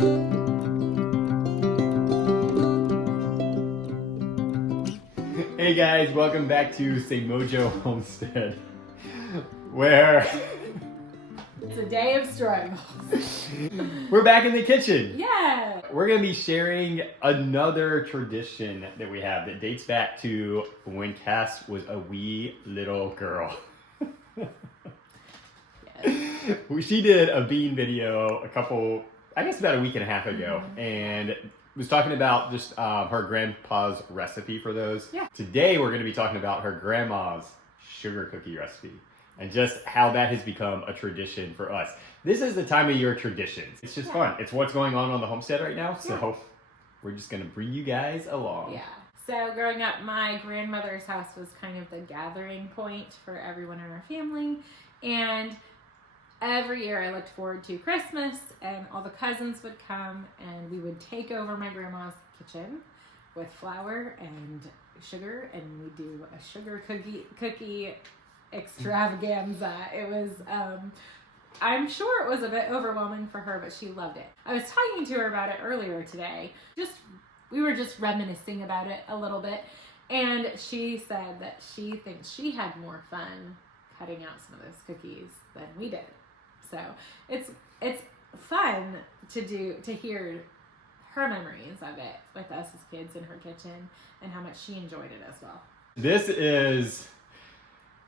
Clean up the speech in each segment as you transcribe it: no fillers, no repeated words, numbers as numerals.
Hey guys, welcome back to St. Mojo Homestead, where It's a day of struggles. we're back in the kitchen. Yeah. We're going to be sharing another tradition that we have that dates back to when Cass was a wee little girl. Yes. She did a bean video about a week and a half ago, and was talking about just her grandpa's recipe for those. Yeah. Today we're going to be talking about her grandma's sugar cookie recipe and just how that has become a tradition for us. This is the time of year traditions. It's just fun. It's what's going on the homestead right now, so we're just going to bring you guys along. Yeah. So growing up, my grandmother's house was kind of the gathering point for everyone in our family. And every year I looked forward to Christmas, and all the cousins would come and we would take over my grandma's kitchen with flour and sugar, and we'd do a sugar cookie extravaganza. It was, I'm sure it was a bit overwhelming for her, but she loved it. I was talking to her about it earlier today. We were just reminiscing about it a little bit, and she said that she thinks she had more fun cutting out some of those cookies than we did. So it's fun to hear her memories of it with us as kids in her kitchen and how much she enjoyed it as well. This is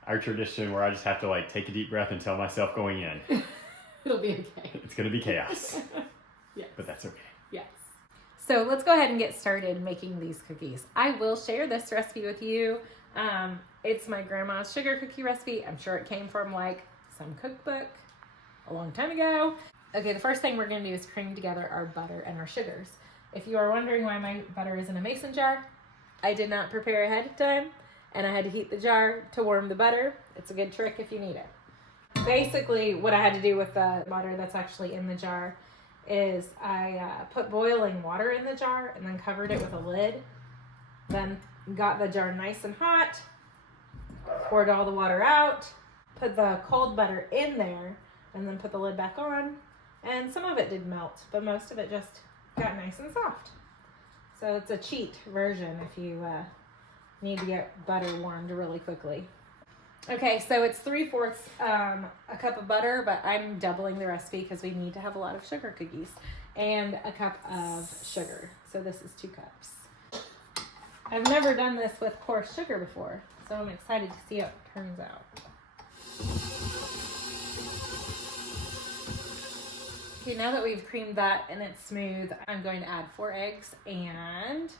our tradition where I just have to take a deep breath and tell myself going in. It'll be okay. It's going to be chaos. Yes. But that's okay. Yes. So let's go ahead and get started making these cookies. I will share this recipe with you. It's my grandma's sugar cookie recipe. I'm sure it came from some cookbook a long time ago. Okay, the first thing we're going to do is cream together our butter and our sugars. If you are wondering why my butter is in a mason jar, I did not prepare ahead of time, and I had to heat the jar to warm the butter. It's a good trick if you need it. Basically, what I had to do with the butter that's actually in the jar is I put boiling water in the jar and then covered it with a lid. Then got the jar nice and hot, poured all the water out, put the cold butter in there, and then put the lid back on. And some of it did melt, but most of it just got nice and soft. So it's a cheat version if you need to get butter warmed really quickly. Okay, so it's 3/4 a cup of butter, but I'm doubling the recipe because we need to have a lot of sugar cookies, and a cup of sugar. So this is 2 cups. I've never done this with coarse sugar before, so I'm excited to see how it turns out. Okay, now that we've creamed that and it's smooth, I'm going to add 4 eggs and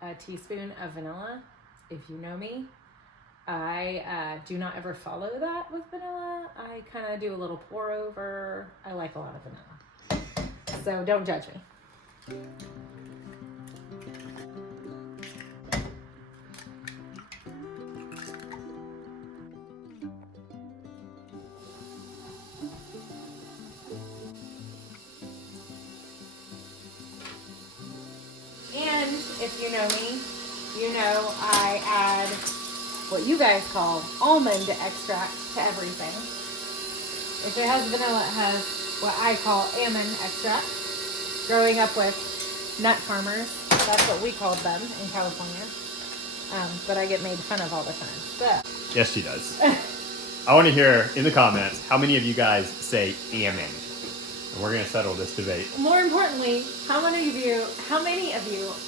a teaspoon of vanilla. If you know me, I do not ever follow that with vanilla. I kind of do a little pour over. I like a lot of vanilla. So don't judge me. And if you know me, you know I add what you guys call almond extract to everything. If it has vanilla, it has what I call almond extract. Growing up with nut farmers, that's what we called them in California. But I get made fun of all the time. But Yes, she does. I want to hear in the comments how many of you guys say almond. And we're going to settle this debate. more importantly, how many of you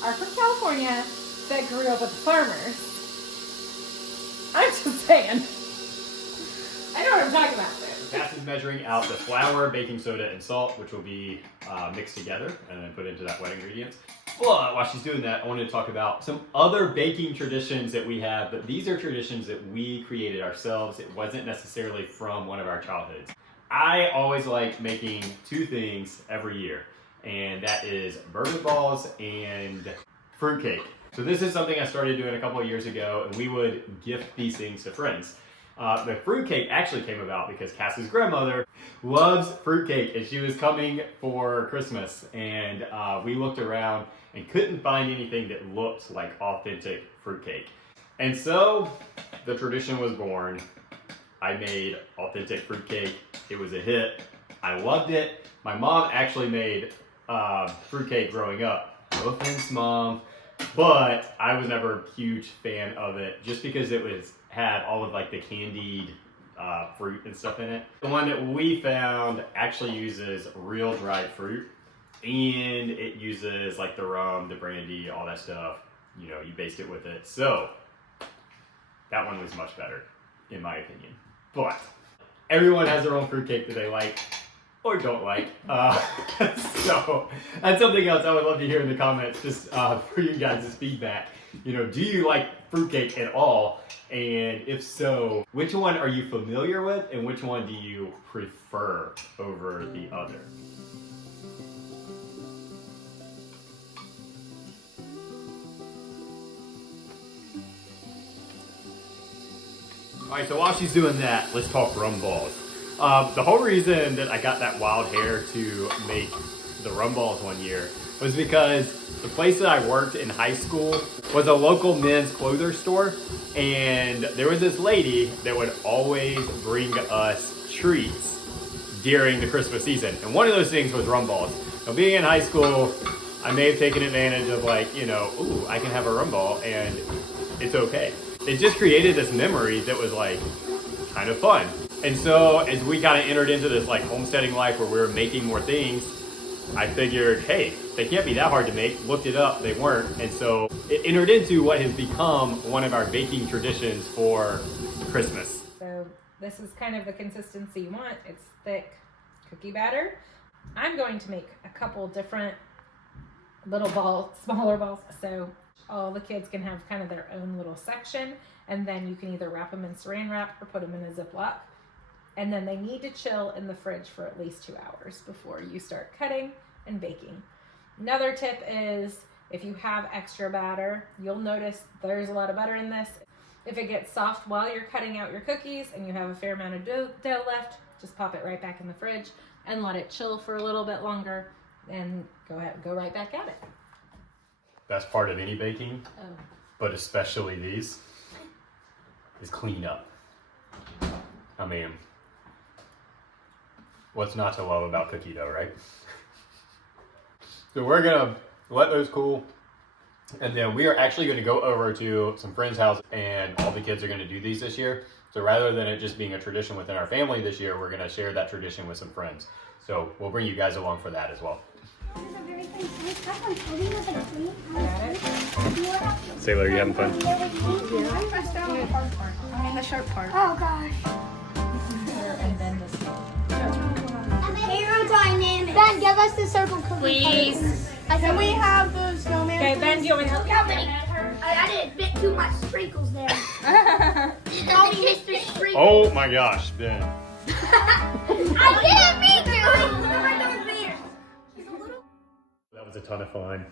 are from California that grew up with farmers? I'm just saying. I know what I'm talking about there. Cass is measuring out the flour, baking soda, and salt, which will be mixed together and then put into that wet ingredients. But while she's doing that, I wanted to talk about some other baking traditions that we have, but these are traditions that we created ourselves. It wasn't necessarily from one of our childhoods. I always like making 2 things every year, and that is bourbon balls and fruitcake. So this is something I started doing a couple of years ago, and we would gift these things to friends. The fruitcake actually came about because Cass's grandmother loves fruitcake, and she was coming for Christmas, and we looked around and couldn't find anything that looked like authentic fruitcake. And so the tradition was born. I made authentic fruitcake. It was a hit. I loved it. My mom actually made fruitcake growing up. No offense, Mom, but I was never a huge fan of it just because had all of like the candied fruit and stuff in it. The one that we found actually uses real dried fruit, and it uses like the rum, the brandy, all that stuff. You know, you baste it with it. So that one was much better, in my opinion. But everyone has their own fruitcake that they like or don't like. So that's something else I would love to hear in the comments, just for you guys' feedback. You know, do you like fruitcake at all? And if so, which one are you familiar with and which one do you prefer over the other? Alright, so while she's doing that, let's talk rum balls. The whole reason that I got that wild hair to make the rum balls one year was because the place that I worked in high school was a local men's clothing store, and there was this lady that would always bring us treats during the Christmas season, and one of those things was rum balls. Now, being in high school, I may have taken advantage of like, you know, ooh, I can have a rum ball and it's okay. It just created this memory that was like kind of fun. And so as we kind of entered into this like homesteading life where we were making more things, I figured, hey, they can't be that hard to make. Looked it up, they weren't. And so it entered into what has become one of our baking traditions for Christmas. So this is kind of the consistency you want. It's thick cookie batter. I'm going to make a couple different little balls, smaller balls, so all the kids can have kind of their own little section, and then you can either wrap them in saran wrap or put them in a Ziploc. And then they need to chill in the fridge for at least 2 hours before you start cutting and baking. Another tip is if you have extra batter, you'll notice there's a lot of butter in this. If it gets soft while you're cutting out your cookies and you have a fair amount of dough left, just pop it right back in the fridge and let it chill for a little bit longer, and go right back at it. Best part of any baking, but especially these, is clean up. I mean, what's not to love about cookie dough, right? So we're gonna let those cool, and then we are actually gonna go over to some friend's house, and all the kids are gonna do these this year. So rather than it just being a tradition within our family this year, we're gonna share that tradition with some friends. So we'll bring you guys along for that as well. Sailor, you having fun? I'm in the sharp part. Oh gosh. And then this. Aerodynamic. Ben, give us the circle cookie. Please. Can we have those snowman? Okay, Ben, do you want me to help you? How many? I added a bit too much sprinkles there. Call me Mr. Sprinkles. Oh my gosh, Ben. I didn't mean to. That was a ton of fun.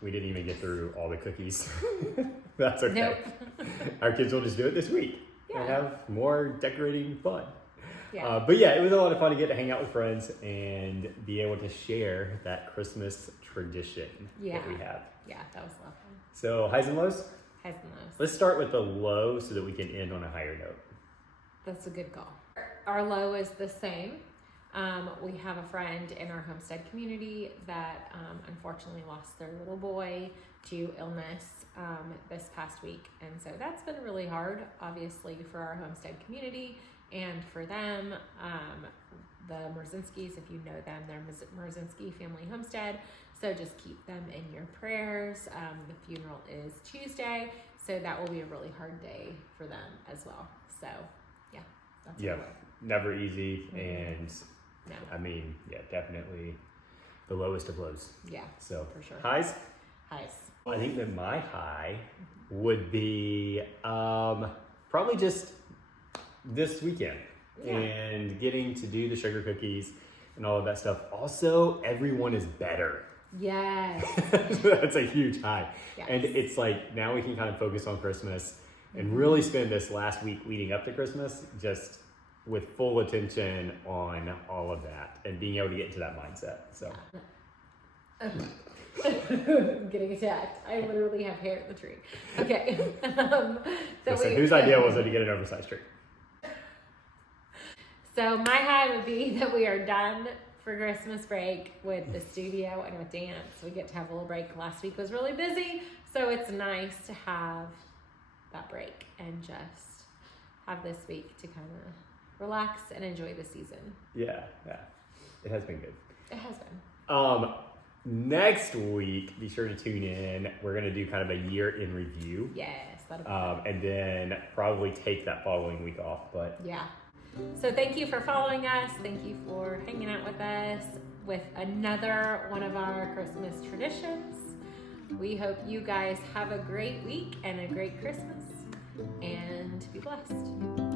We didn't even get through all the cookies. That's okay. Nope. Our kids will just do it this week and Yeah. have more decorating fun. Yeah. But yeah, it was a lot of fun to get to hang out with friends and be able to share that Christmas tradition that we have. Yeah, that was lovely. So highs and lows? Highs and lows. Let's start with the low so that we can end on a higher note. That's a good call. Our low is the same. We have a friend in our homestead community that unfortunately lost their little boy to illness this past week. And so that's been really hard, obviously, for our homestead community and for them. The Merzinskis, if you know them, they're Merzinski Family Homestead. So just keep them in your prayers. The funeral is Tuesday, so that will be a really hard day for them as well. So yeah, that's Yeah, our low. never easy. And No. I mean, yeah, definitely the lowest of lows. Yeah, So for sure. highs? Highs. I think that my high would be probably just this weekend Yeah. and getting to do the sugar cookies and all of that stuff. Also, everyone is better. Yes. That's a huge high. Yes. And it's like now we can kind of focus on Christmas and really spend this last week leading up to Christmas just with full attention on all of that and being able to get into that mindset. So I'm getting attacked. I literally have hair at the tree. Okay. listen, whose idea was it to get an oversized tree? So my high would be that we are done for Christmas break with the studio and with dance. We get to have a little break. Last week was really busy, so it's nice to have that break and just have this week to kind of relax and enjoy the season. Yeah. It has been good. It has been. Next week, be sure to tune in. We're going to do kind of a year in review. Yes, that'll be fun. And then probably take that following week off. But Yeah. So thank you for following us. Thank you for hanging out with us with another one of our Christmas traditions. We hope you guys have a great week and a great Christmas, and be blessed.